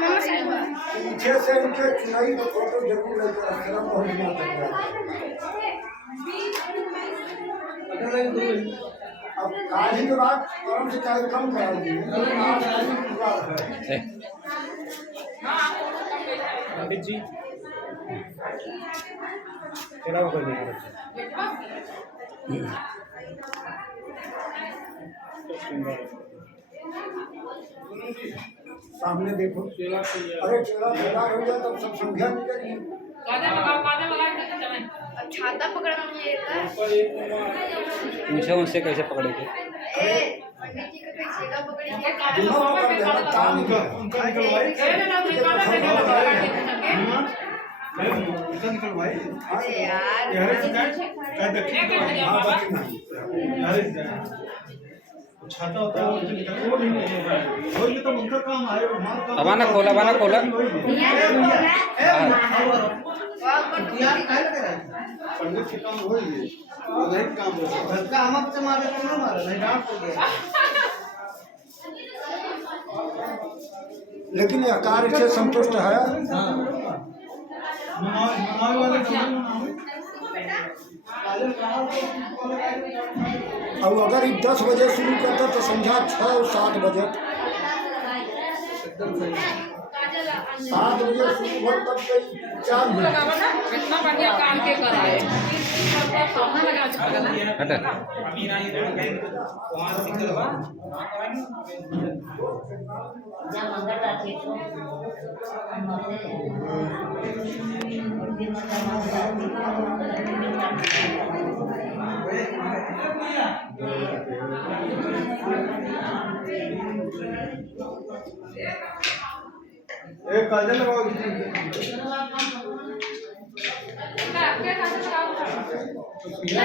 पीछे से उनके चुनाई का फोटो जरूर लेकर रखना बहुत अब आज ही के बाद परम से चाहे कम करा दीजिए पंडित जी चला कर देंगे सामने देखो अरे चेला तैयार हो जाए तब सब संख्या निकलेगी छाता पकड़ा पूछो उनसे कैसे पकड़ोगे? पंडित जी का कोई छेला पकड़ेंगे दोनों पकड़ देना काम उनका निकलवाई अरे यार छाता होता है वो नहीं तो उनका काम आए अब आना खोला बना खोला पंडित के काम हो ही नहीं काम हो धक्का हमक से मारे तो ना मारे नहीं डांट हो गया लेकिन यह कार्य से संतुष्ट है। अब अगर 10 बजे शुरू करता तो समझा 6-7 बजे 7 बजे शुरू हो तब 4 बजे इतना बढ़िया काम के कराए हट एक काजल लगाओ